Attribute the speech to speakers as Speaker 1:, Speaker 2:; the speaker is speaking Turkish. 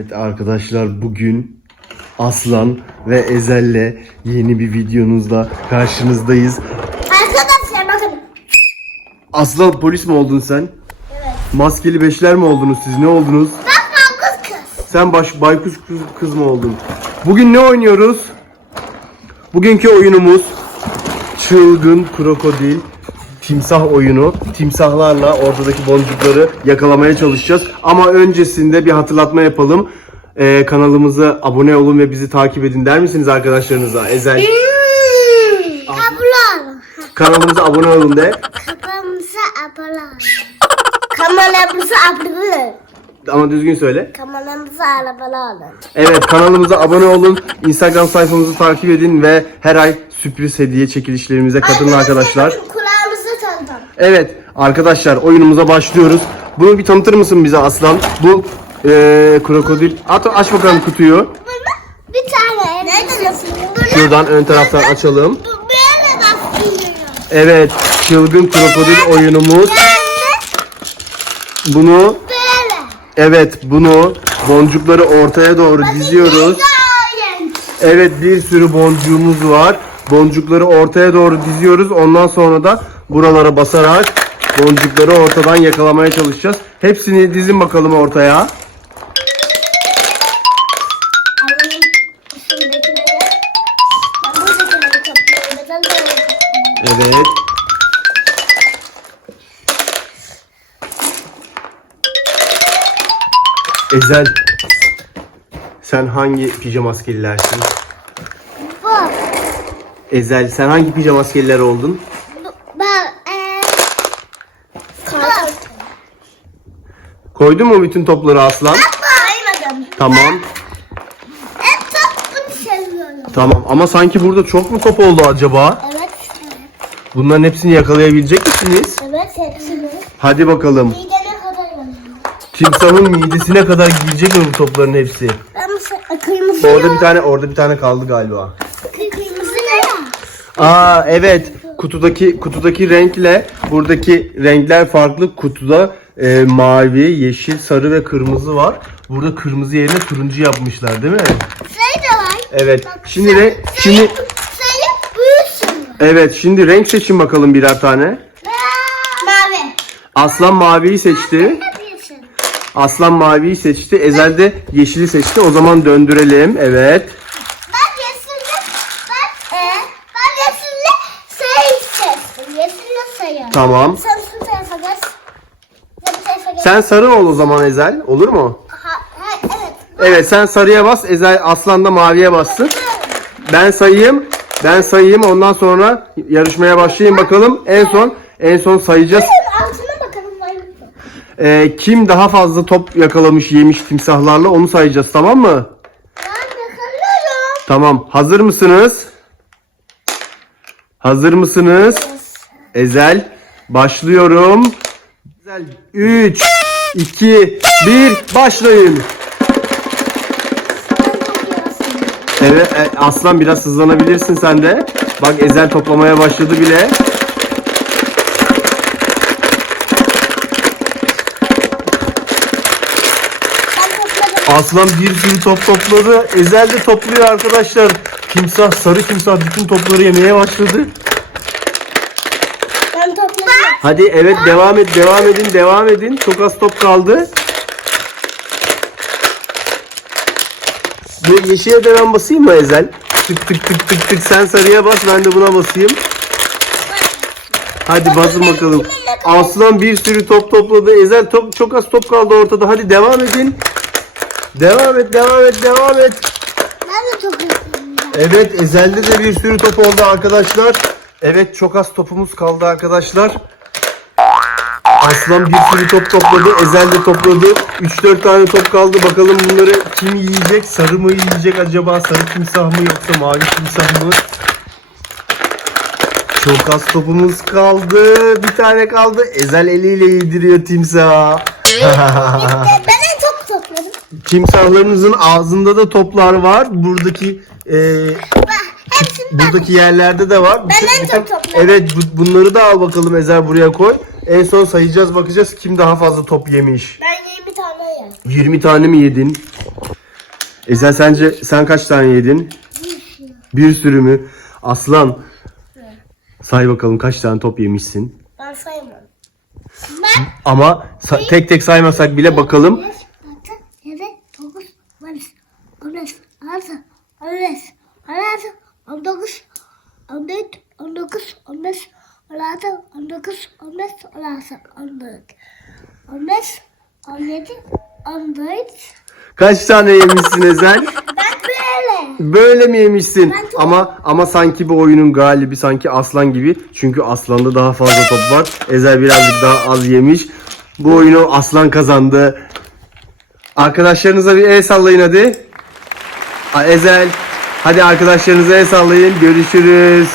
Speaker 1: Evet arkadaşlar bugün Aslan ve Ezel'le yeni bir videonuzla karşınızdayız.
Speaker 2: Arkadaşlar bakın.
Speaker 1: Aslan polis mi oldun sen?
Speaker 2: Evet.
Speaker 1: Maskeli beşler mi oldunuz siz? Ne oldunuz?
Speaker 2: Bak kız kız.
Speaker 1: Sen baş baykuş kız, kız mı oldun? Bugün ne oynuyoruz? Bugünkü oyunumuz çılgın krokodil timsah oyunu. Timsahlarla ortadaki boncukları yakalamaya çalışacağız. Ama öncesinde bir hatırlatma yapalım. Ee, kanalımıza abone olun ve bizi takip edin der misiniz arkadaşlarınıza? Ezel
Speaker 2: Abla.
Speaker 1: kanalımıza abone olun de.
Speaker 2: Kafamıza abla. Kameramıza abla.
Speaker 1: Ama düzgün söyle.
Speaker 2: Kameramıza arabalı alın.
Speaker 1: Evet kanalımıza abone olun. Instagram sayfamızı takip edin ve her ay sürpriz hediye çekilişlerimize katılın arkadaşlar. Evet arkadaşlar oyunumuza başlıyoruz. Bunu bir tanıtır mısın bize Aslan? Bu eee krokodil. At, aç bakalım kutuyu.
Speaker 2: Bir tane. Nerede nasıl?
Speaker 1: Şuradan ön taraftan açalım. Evet çılgın krokodil oyunumuz. Bunu
Speaker 2: Böyle.
Speaker 1: evet bunu boncukları ortaya doğru diziyoruz. Evet bir sürü boncuğumuz var. Boncukları ortaya doğru diziyoruz. Ondan sonra da buralara basarak boncukları ortadan yakalamaya çalışacağız. Hepsini dizin bakalım ortaya. Evet. Ezel. Sen hangi pijama askerilersin?
Speaker 2: Bu.
Speaker 1: Ezel sen hangi pijama askeriler oldun?
Speaker 2: Bu- Ben eee Kartal.
Speaker 1: Koydun mu bütün topları Aslan?
Speaker 2: Saymadım.
Speaker 1: Tamam.
Speaker 2: En çok bunu seviyorum.
Speaker 1: Tamam ama sanki burada çok mu top oldu acaba?
Speaker 2: Evet.
Speaker 1: Bunların hepsini yakalayabilecek misiniz?
Speaker 2: Evet hepsini.
Speaker 1: Hadi bakalım.
Speaker 2: Midene kadar yanıyor.
Speaker 1: Timsahın midesine kadar girecek mi bu topların hepsi?
Speaker 2: Ben bu se- kırmızı
Speaker 1: Orada bir tane orada bir tane kaldı galiba.
Speaker 2: Kırmızı ne?
Speaker 1: Aa evet. Kutudaki kutudaki renkle buradaki renkler farklı. Kutuda e, mavi, yeşil, sarı ve kırmızı var. Burada kırmızı yerine turuncu yapmışlar değil mi?
Speaker 2: Şey de var.
Speaker 1: Evet.
Speaker 2: Bak,
Speaker 1: Şimdi
Speaker 2: sen-
Speaker 1: re- şimdi
Speaker 2: sayı büyüsün.
Speaker 1: evet şimdi renk seçin bakalım birer tane.
Speaker 2: Mavi.
Speaker 1: Aslan maviyi seçti. Aslan maviyi seçti. Ezel de yeşili seçti. O zaman döndürelim. Evet.
Speaker 2: Ben yeşille, ben, e, ben yeşille sayı seçtim.
Speaker 1: Tamam.
Speaker 2: Sen
Speaker 1: Sen sarı ol o zaman Ezel. Olur mu?
Speaker 2: Ha, ha, evet.
Speaker 1: Evet sen sarıya bas. Ezel Aslan da maviye bassın. Ben sayayım. Ben sayayım. Ondan sonra yarışmaya başlayayım bakalım. En son en son sayacağız.
Speaker 2: Altına bakalım var mı?
Speaker 1: Ee, kim daha fazla top yakalamış yemiş timsahlarla onu sayacağız tamam mı?
Speaker 2: Ben yakalıyorum.
Speaker 1: Tamam. Hazır mısınız? Hazır mısınız? Ezel başlıyorum. Ezel 3 2 1 başlayın. Evet e, Aslan biraz hızlanabilirsin sen de. Bak Ezel toplamaya başladı bile. Aslan bir sürü top topladı. Ezel de topluyor arkadaşlar. Timsah, sarı timsah bütün topları yemeye başladı.
Speaker 2: Ben topladım.
Speaker 1: Hadi evet devam et, devam edin, devam edin. Çok az top kaldı. Bu yeşile de ben basayım mı Ezel? Tık tık tık tık tık sen sarıya bas ben de buna basayım. Hadi basın bakalım. Aslan bir sürü top topladı. Ezel top, çok az top kaldı ortada. Hadi devam edin. Devam et, devam et, devam et.
Speaker 2: Ben de hızlıyım.
Speaker 1: Evet Ezel'de de bir sürü top oldu arkadaşlar. Evet çok az topumuz kaldı arkadaşlar. Aslan bir sürü top topladı. Ezel de topladı. 3-4 tane top kaldı. Bakalım bunları kim yiyecek? Sarı mı yiyecek acaba? Sarı timsah mı yoksa mavi timsah mı? Çok az topumuz kaldı. Bir tane kaldı. Ezel eliyle yediriyor timsah.
Speaker 2: ben en çok topladım.
Speaker 1: Timsahlarınızın ağzında da toplar var. Buradaki e. Buradaki yerlerde de var.
Speaker 2: Ben en
Speaker 1: Bütün-
Speaker 2: çok topladım.
Speaker 1: Evet bu- bunları da al bakalım Ezel buraya koy. En son sayacağız bakacağız kim daha fazla top yemiş.
Speaker 2: Ben 20 tane yedim.
Speaker 1: 20 tane mi yedin? Ezel sence sen kaç tane yedin? Bir sürü mü? Aslan. Say bakalım kaç tane top yemişsin.
Speaker 2: Ben sayamam. Ben
Speaker 1: Ama sa- tek tek saymasak bile bakalım.
Speaker 2: 19, 15, 16, 14, 15, 17, 14.
Speaker 1: Kaç tane yemişsin Ezel?
Speaker 2: Ben böyle.
Speaker 1: Böyle mi yemişsin?
Speaker 2: Ben çok-
Speaker 1: Ama ama sanki bu oyunun galibi sanki Aslan gibi. Çünkü Aslan'da daha fazla top var. Ezel birazcık daha az yemiş. Bu oyunu Aslan kazandı. Arkadaşlarınıza bir el sallayın hadi. Aa, Ezel. Hadi arkadaşlarınıza el sallayın. Görüşürüz.